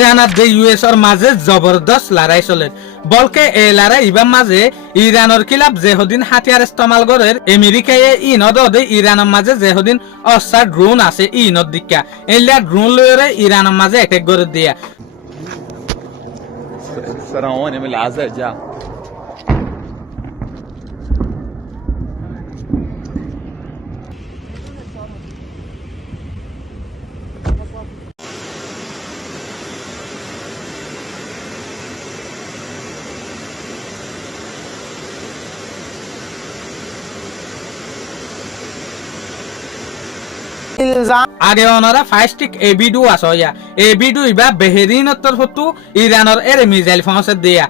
Iran আর যে ইউএসর মাঝে জবরদস্ত লড়াই চলে বলকে এই লড়াই ইবার মাঝে ইরানের খিলাফ যেহদিন হাতিয়ার ইস্তেমাল করে আমেরিকায় ইনত ইরানের মাঝে যেহদিন অস্ত্র ড্রোন আছে ইনত দিকা এলিয়া ড্রোন লয়ে ইরানের মাঝে অ্যাটাক করে দিয়া فرعون من العزاء جاء আগে ওনারা ফাইস্টিক এ ভিডিও আসয়া এই ভিডিও ইবা বেহেরিনতর হতু ইরানের এর মিসাইল ফোনসে দিয়া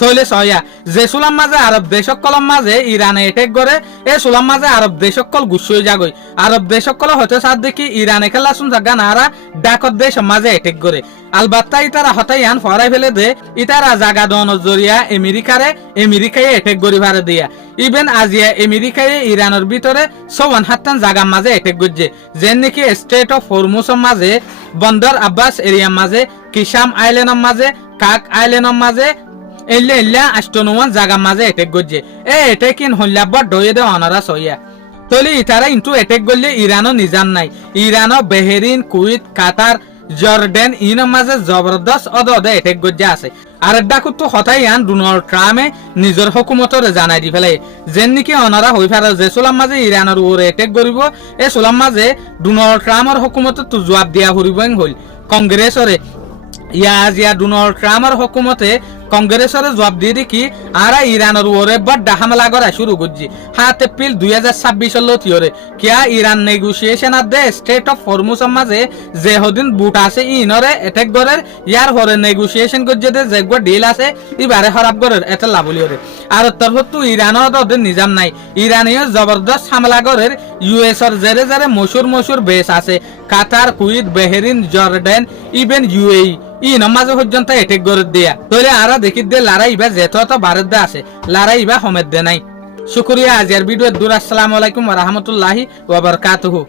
তৈলে সয়া যে সুলাম মাঝে আরব দেশকল মাঝে ইরানে এটেক করে এ সুলাম মাঝে আরব দেশকল গুছই যাগই আরব দেশকল হতে সাথ দেখি ইরানে খেলা শুন জাগা নারা ডাকত দেশ মাঝে এটেক করে আলবাত্তা ইতারা হতাই আন ফরাই ফেলে দে ইতারা জাগা দন জরিয়া আমেরিকায় এটেক করি ভারে দিয়া ইভেন আজিয়া আমেরিকায় ইরানের ভিতরে 57 জাগা মাঝে এটেক করছে যেন নাকি স্টেট অফ হরমুজের মাঝে বন্দর আব্বাস এরিয়ার মাঝে কিসাম আইল্যান্ডের মাঝে কাক আইল্যান্ডের মাঝে এল্লা আষ্টনুমান জাগা মাঝে এটেক করছে এটেক ইন হল্লা বড় ডয়ে দে অনারা সইয়া তলি ইতারা ইন্টু এটেক করলে ইরানও নিজান নাই ইরানও বেহেরিন কুয়েত কাতার জর্ডান ইনের মাঝে জবরদস্ত অদে এটেক করছে আছে আর ডাকুত তো হতাই আন ডোনাল্ড ট্রাম্পে নিজের হুকুমতর জানাই দি ফেলে যেন নাকি অনারা হই ফেলে যে সোলাম মাঝে ইরানের ওরে এটেক করিব এই সোলাম মাঝে ডোনাল্ড ট্রাম্পের হুকুমত তো জবাব দিয়া হরিব হল কংগ্রেসরে ইয়া ডোনাল্ড ট্রাম্পের হুকুমতে কংগ্রেসের জবাব দিয়ে দেখি আরা ইরানের ওরে বড় হামলা করা শুরু করছি 7 এপ্রিল 2026 লতিয়রে কিয়া ইরান নেগোসিয়েশন আর দে স্টেট অফ হরমুজের মাঝে যে হদিন বুট আছে ইনরে অ্যাটাক করে ইয়ার হরে নেগোসিয়েশন করছে দে যে ডিল আছে ইবারে খারাপ করে এটা লাভলিয়রে আর তরফত তো ইরানের ওদের নিজাম নাই ইরানিও জবরদস্ত হামলা করে ইউএসর জেরে জেরে মশুর বেস আছে Qatar Kuwait Bahrain Jordan even UAE নমাজ পর্যন্ত এটেক করে দিয়া তৈলে আরা দেখি দে লড়াই বা যেত ভারত দে আছে লড়াই বা সমেত দে নাই শুক্রিয়া আজিয়ার ভিডিও দূর আসসালামু আলাইকুম ওয়া রাহমাতুল্লাহি ওয়া বারাকাতুহু।